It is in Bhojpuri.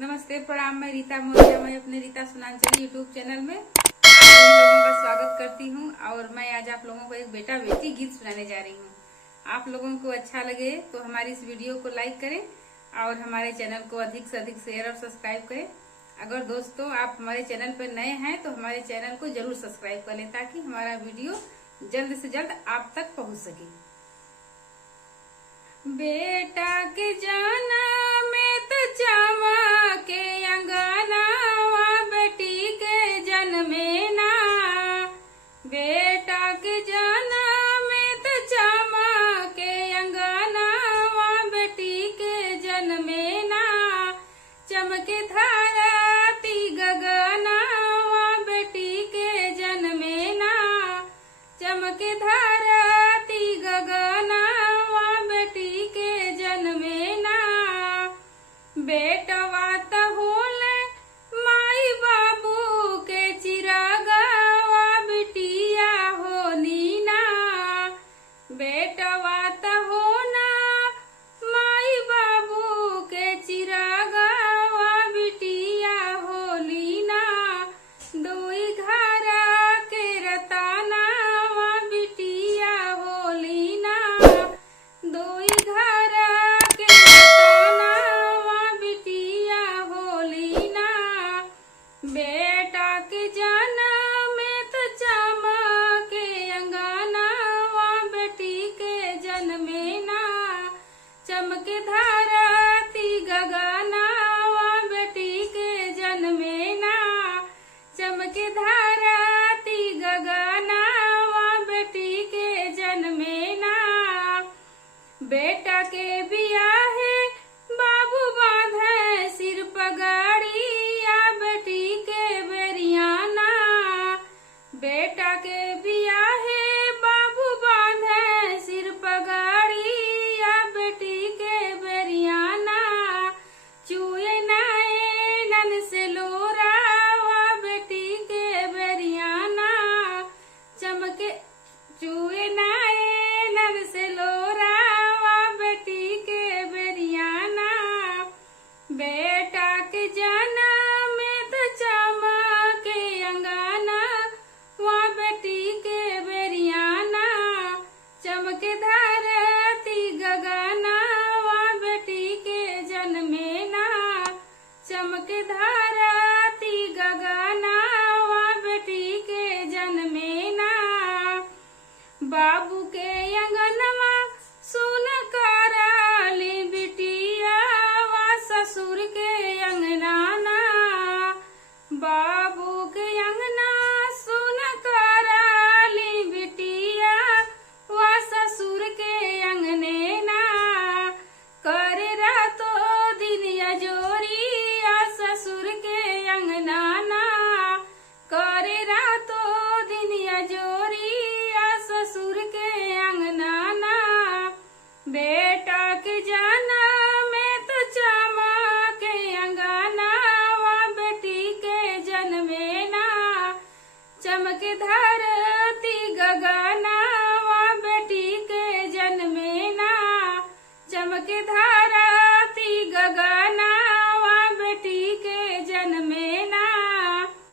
नमस्ते, प्रणाम। मैं रीता मोरिया। मैं अपने रीता सुनांचली यूट्यूब चैनल में आप सभी लोगों का स्वागत करती हूं। और मैं आज आप लोगों को एक बेटा बेटी गीत सुनाने जा रही हूं। आप लोगों को अच्छा लगे तो हमारी इस वीडियो को लाइक करें और हमारे चैनल को अधिक से अधिक शेयर और सब्सक्राइब करें। अगर दोस्तों आप हमारे चैनल पर नए हैं तो हमारे चैनल को जरूर सब्सक्राइब कर लें ताकि हमारा वीडियो जल्द से जल्द आप तक पहुँच सके। बेटा के जाना में तो चावा के अंगना, बेटी के जन्मे ना। बेटा के जाना में तो चावा के अंगना, बेटी के जन्मे ना। चमके धारती गगना, बेटी के जन्मे ना। चमके धारती गगना, बेटी के जन्मे ना। बेटवा त होले माई बाबू के चिरागवा, बिटिया होनी ना। बेटवा त होना माई बाबू के चिरागवा, बिटिया होली ना। दुई घरा के रताना, बिटिया होली ना। दुई घरा के रताना, बिटिया होली ना। बेटा के जाना में तो चमके अंगना, बेटी के जन्मे ना। चमके धरती गगना, बेटी के जन्मे ना। चमके धरती गगना, बेटी के जन्मे ना। बेटा के बियाहे बाबू बांधे सिर पगड़िया, बेटी के बेरियाना। बेटा के बियाहे बाबू बांधे सिर पगड़िया, बेटी के बेरियाना। चुए नैनन से लोरावा, बेटी के बेरियाना। चमके चुए नैनन से लोरावा, बेटी के बेरियाना। बेटा के जाना में तो चमके अंगना, बेटी के बेरियाना। चमके धरती गगना, बेटी के जन्मे ना। चमके धरती गगना, बेटी के जन्मे ना। बाबू के अंगनवा सुन कराली बिटिया, ससुर के